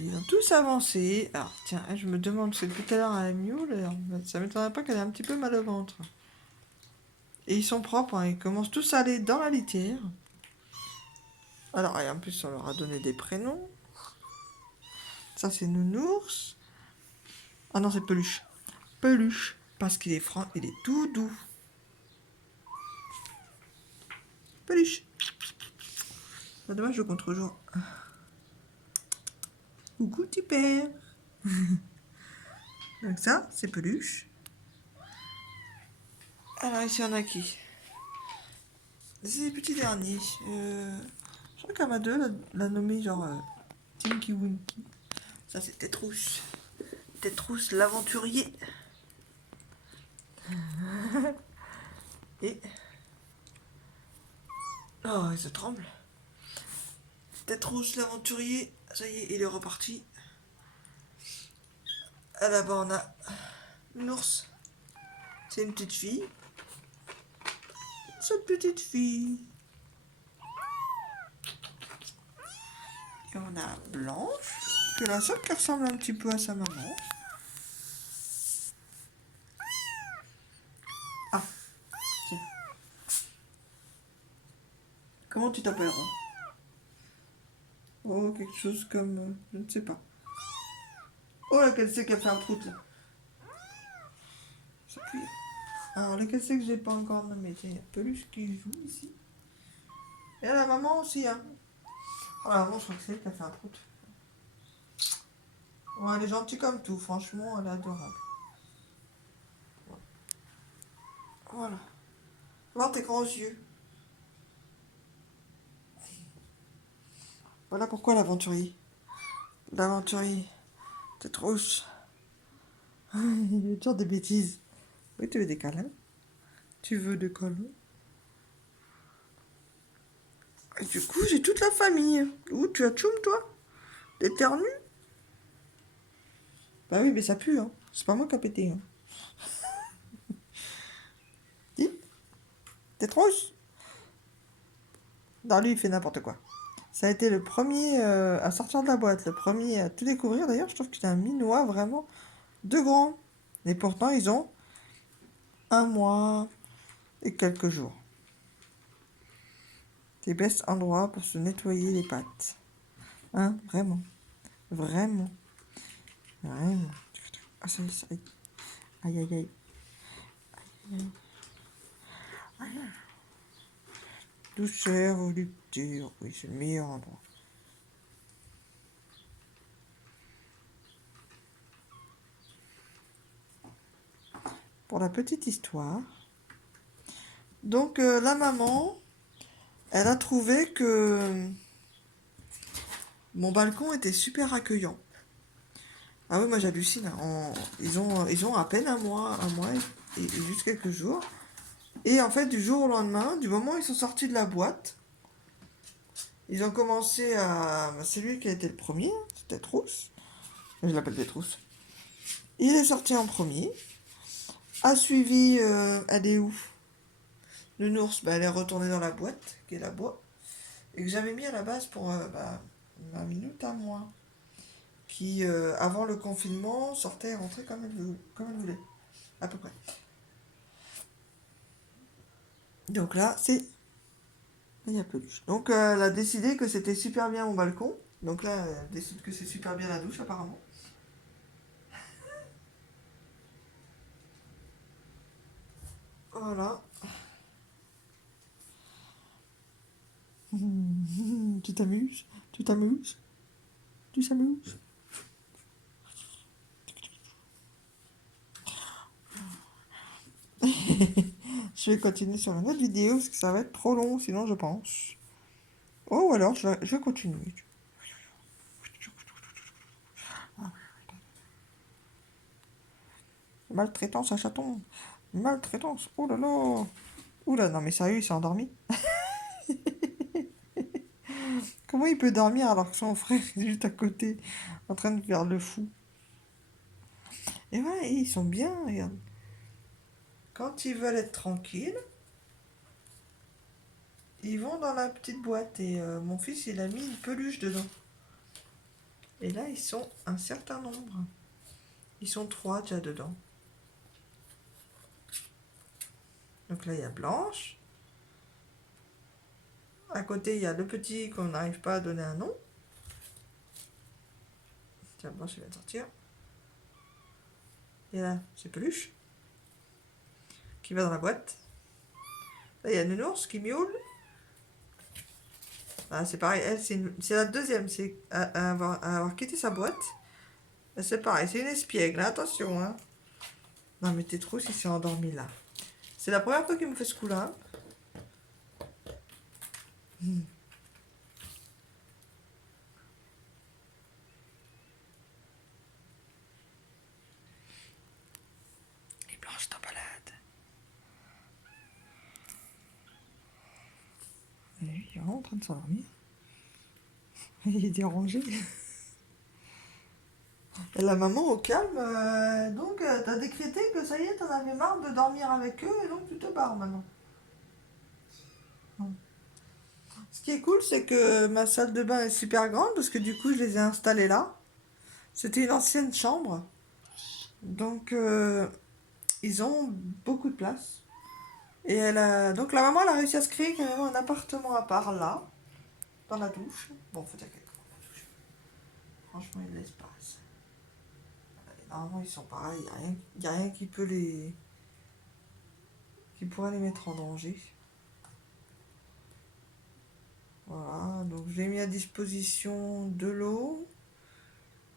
Ils ont tous avancé. Alors, tiens, je me demande, c'est depuis tout à l'heure à la Mule, ça m'étonnerait pas qu'elle ait un petit peu mal au ventre. Et ils sont propres, hein, ils commencent tous à aller dans la litière. Alors, et en plus, on leur a donné des prénoms. Ça, c'est Nounours. Ah non, c'est Peluche. Peluche, parce qu'il est franc, il est tout doux. Peluche. C'est dommage, je compte toujours. Coucou, petit père. Donc ça, c'est Peluche. Alors ici, on a qui? C'est les petits derniers. Je crois qu'Amadeu l'a nommé genre Tinky Winky. Ça, c'est Tétrousse. Tétrousse l'aventurier. Et... Oh, il se tremble. Tétrousse l'aventurier. Ça y est, il est reparti. Ah là-bas, on a l'ours. C'est une petite fille. Cette petite fille. Et on a Blanche, qui est la seule qui ressemble un petit peu à sa maman. Ah, tiens. Comment tu t'appelles? Oh, quelque chose comme... je ne sais pas. Oh, laquelle c'est qui a fait un prout, là? Je sais plus. Alors, lequel c'est que j'ai pas encore nommé? Tiens, il y a Peluche qui joue ici. Et la maman aussi, hein. Oh, la maman, je crois que c'est elle qui a fait un prout. Ouais, elle est gentille comme tout, franchement, elle est adorable. Voilà. Voir tes grands yeux. Voilà pourquoi l'aventurier. L'aventurier. T'es trousse. Il est toujours des bêtises. Oui, tu veux des câlins? Tu veux des câlins? Et du coup, j'ai toute la famille. Ouh, tu as tchoum, toi? T'éternues? Bah oui, mais ça pue, hein. C'est pas moi qui a pété, hein. Dis, t'es trousse? Non, lui, il fait n'importe quoi. Ça a été le premier à sortir de la boîte, le premier à tout découvrir. D'ailleurs, je trouve qu'il a un minois vraiment de grand. Et pourtant, ils ont 1 mois et quelques jours. C'est le best endroit pour se nettoyer les pattes. Hein, vraiment. Vraiment. Vraiment. Ah, ça y est, ça y est. Aïe, aïe, aïe. Douceur, volupté. Oui, c'est le meilleur endroit. Pour la petite histoire. Donc, la maman, elle a trouvé que mon balcon était super accueillant. Ah oui, moi j'hallucine, hein. Ils ont à peine un mois et juste quelques jours. Et en fait, du jour au lendemain, du moment où ils sont sortis de la boîte, ils ont commencé à... C'est lui qui a été le premier, c'était Trousse. Je l'appelle des Trousses. Il est sorti en premier. A suivi, elle est où? Nounours, bah, elle est retournée dans la boîte, qui est la boîte. Et que j'avais mis à la base pour ma minute à moi. Qui, avant le confinement, sortait et rentrait comme elle voulait. À peu près. Donc là, c'est... Il n'y a peluche. Donc elle a décidé que c'était super bien mon balcon. Donc là, elle décide que c'est super bien la douche apparemment. Voilà. Tu t'amuses? Tu t'amuses? Tu s'amuses? Je vais continuer sur une autre vidéo parce que ça va être trop long sinon je pense. Oh, ou alors je vais continuer. Maltraitance à chaton. Maltraitance. Oh là là. Ouh là, non mais sérieux, il s'est endormi. Comment il peut dormir alors que son frère est juste à côté en train de faire le fou? Et ouais, ils sont bien, regarde. Quand ils veulent être tranquilles, ils vont dans la petite boîte et mon fils il a mis une peluche dedans. Et là, ils sont un certain nombre. Ils sont 3 déjà dedans. Donc là, il y a Blanche. À côté, il y a le petit qu'on n'arrive pas à donner un nom. Tiens, Blanche, il vient de sortir. Et là, c'est Peluche qui va dans la boîte. Là, il y a Nounours qui miaule. Ah, c'est pareil, elle, c'est la deuxième, c'est à avoir quitté sa boîte. C'est pareil, c'est une espiègle, hein, attention. Hein. Non, mais t'es trop si c'est endormi là. C'est la première fois qu'il me fait ce coup-là. Et Blanche t'en balade. Et lui, il est vraiment en train de s'endormir. Il est dérangé. Et la maman au calme, donc t'as décrété que ça y est, t'en avais marre de dormir avec eux et donc tu te barres maintenant. Ce qui est cool, c'est que ma salle de bain est super grande parce que du coup, je les ai installés là. C'était une ancienne chambre. Donc, ils ont beaucoup de place. Et donc la maman, elle a réussi à se créer carrément un appartement à part là, dans la douche. Bon, faut dire qu'elle est grande, la douche. Franchement, il y a de l'espace. Normalement, ils sont pareils. Il n'y a rien qui peut qui pourrait les mettre en danger. Voilà, donc j'ai mis à disposition de l'eau.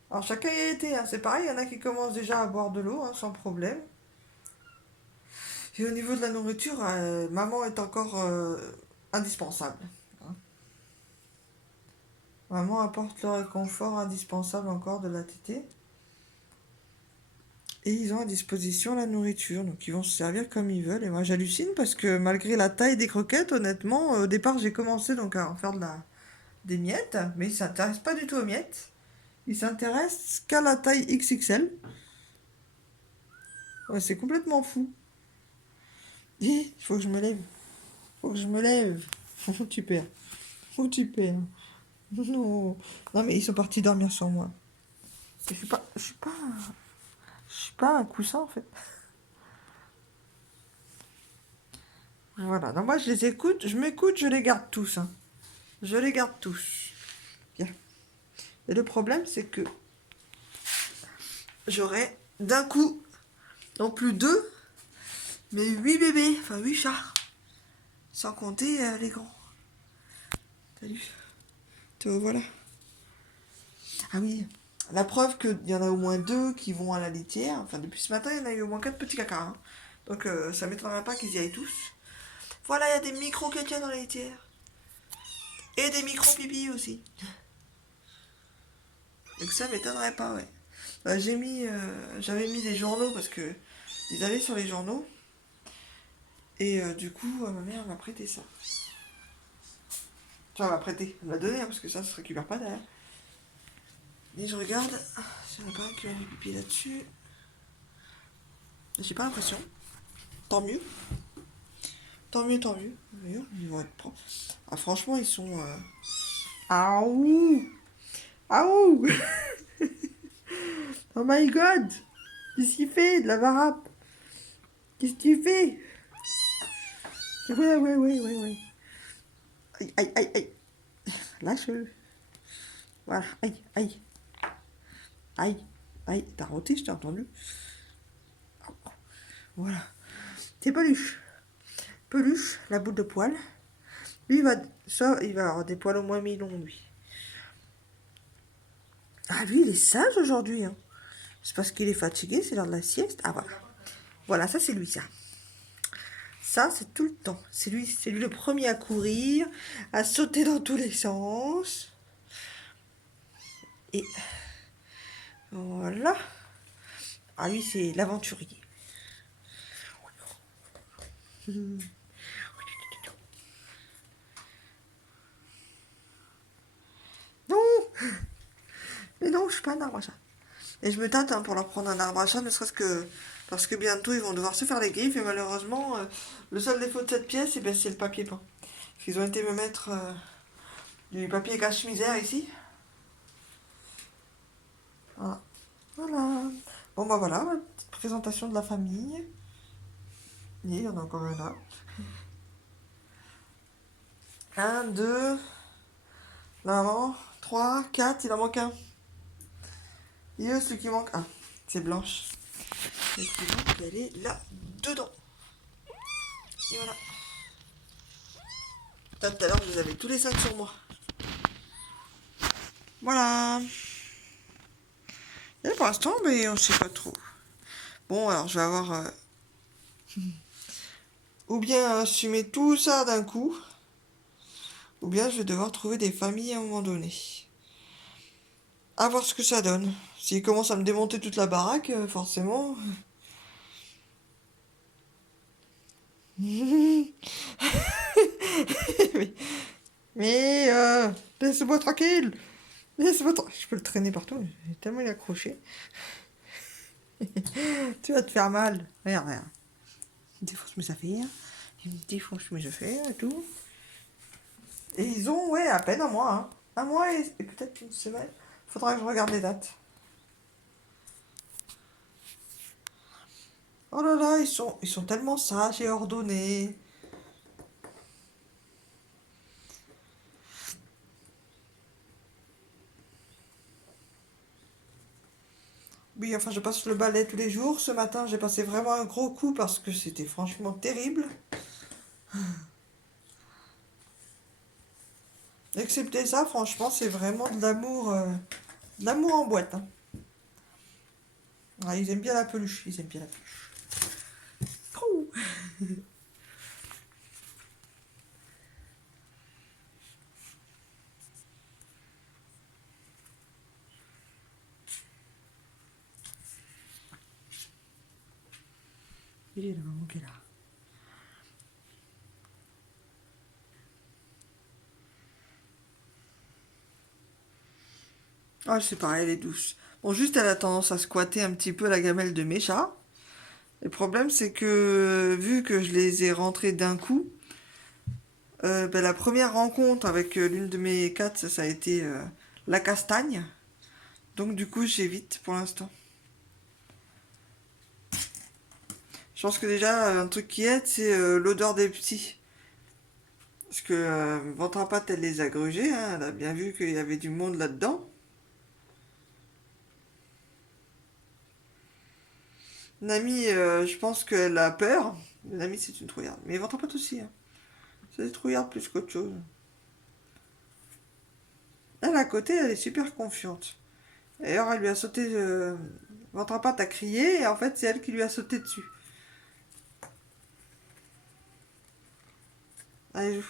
Alors chacun y a été, hein. C'est pareil, il y en a qui commencent déjà à boire de l'eau, hein, sans problème. Et au niveau de la nourriture, maman est encore indispensable. Hein. Maman apporte le réconfort indispensable encore de la tétée. Et ils ont à disposition la nourriture, donc ils vont se servir comme ils veulent. Et moi j'hallucine parce que malgré la taille des croquettes, honnêtement, au départ j'ai commencé donc à en faire des miettes, mais ils ne s'intéressent pas du tout aux miettes. Ils s'intéressent qu'à la taille XXL. Ouais, c'est complètement fou. Il faut que je me lève. Faut que je me lève. Faut que tu perds. Faut que tu perds. Non. Non, mais ils sont partis dormir sur moi. Je suis pas un coussin, en fait. Voilà. Donc, moi, je les écoute. Je m'écoute, je les garde tous. Hein. Je les garde tous. Bien. Et le problème, c'est que j'aurai d'un coup, non plus deux, mais 8 bébés. Enfin, 8 chats. Sans compter les grands. Salut. Te voilà. Ah oui, la preuve qu'il y en a au moins 2 qui vont à la litière. Enfin, depuis ce matin, il y en a eu au moins 4 petits caca. Hein. Donc, ça m'étonnerait pas qu'ils y aillent tous. Voilà, il y a des micro-caca dans la litière. Et des micro-pipis aussi. Donc, ça m'étonnerait pas, ouais. J'avais mis des journaux parce que ils allaient sur les journaux. Et du coup, ma mère m'a prêté ça. Enfin, elle m'a prêté. Elle m'a donné, hein, parce que ça se récupère pas derrière. Et je regarde. S'il n'y en a pas un qui a du pipi là-dessus. J'ai pas l'impression. Tant mieux. Tant mieux, tant mieux. D'ailleurs, ils vont être propres. Ah, franchement, ils sont. Aouh! Aouh! Oh my god! Qu'est-ce qu'il fait de la varap? Qu'est-ce que tu fais? Ouais, ouais, ouais, ouais, ouais. Aïe, aïe, aïe, aïe. Lâche-le. Voilà, aïe, aïe. Aïe, aïe. T'as roté, je t'ai entendu. Voilà. C'est Peluche. Peluche, la boule de poils. Lui, il va avoir des poils au moins mi-longs, lui. Ah, lui, il est sage aujourd'hui. Hein. C'est parce qu'il est fatigué, c'est l'heure de la sieste. Ah, voilà. Voilà, ça, c'est lui, ça. Ça, c'est tout le temps. C'est lui le premier à courir, à sauter dans tous les sens. Et voilà. Ah, lui, c'est l'aventurier. Non! Mais non, je suis pas un arbre à chat. Et je me tâte hein, pour leur prendre un arbre à chat, ne serait-ce que parce que bientôt ils vont devoir se faire les griffes. Et malheureusement, le seul défaut de cette pièce, ben, c'est le papier peint. Parce qu'ils ont été me mettre du papier cache-misère ici. Voilà. Voilà. Bon, bah voilà, ma petite présentation de la famille. Et il y en a encore un là. Un, deux, là, trois, quatre, il en manque un. Et celui qui manque, c'est Blanche. Celle qui manque, elle est là, dedans. Et voilà. Tout à l'heure, vous avez tous les 5 sur moi. Voilà. Et pour l'instant, mais on sait pas trop. Bon, alors je vais avoir... ou bien assumer tout ça d'un coup, ou bien je vais devoir trouver des familles à un moment donné. À voir ce que ça donne. S'il commence à me démonter toute la baraque, forcément... mais laisse-moi tranquille. Laisse-moi tranquille. Je peux le traîner partout. J'ai tellement il est accroché. Tu vas te faire mal. Regarde, regarde. Il me défonce mes affaires. Il me défonce mes affaires et tout. Et ils ont, ouais, à peine un mois. Hein. Un mois et peut-être une semaine. Faudra que je regarde les dates. Oh là là, ils sont tellement sages et ordonnés. Oui, enfin, je passe le balai tous les jours. Ce matin, j'ai passé vraiment un gros coup parce que c'était franchement terrible. Excepté ça, franchement, c'est vraiment de l'amour en boîte. Hein. Ah, ils aiment bien la peluche, ils aiment bien la peluche. Ouh. Il est là, maman qui est là. Ah, c'est pareil, elle est douce. Bon, juste, elle a tendance à squatter un petit peu la gamelle de mes chats. Le problème, c'est que vu que je les ai rentrés d'un coup, la première rencontre avec l'une de mes cats, ça a été la castagne. Donc du coup, j'évite pour l'instant. Je pense que déjà, un truc qui aide, c'est l'odeur des petits. Parce que ventre à patte, elle les a grugés. Hein, elle a bien vu qu'il y avait du monde là-dedans. Nami, je pense qu'elle a peur. Nami, c'est une trouillarde. Mais ventre à patte aussi. Hein. C'est des trouillardes plus qu'autre chose. Elle, à côté, elle est super confiante. D'ailleurs, elle lui a sauté... ventre à patte a crié, et en fait, c'est elle qui lui a sauté dessus. Allez, joue.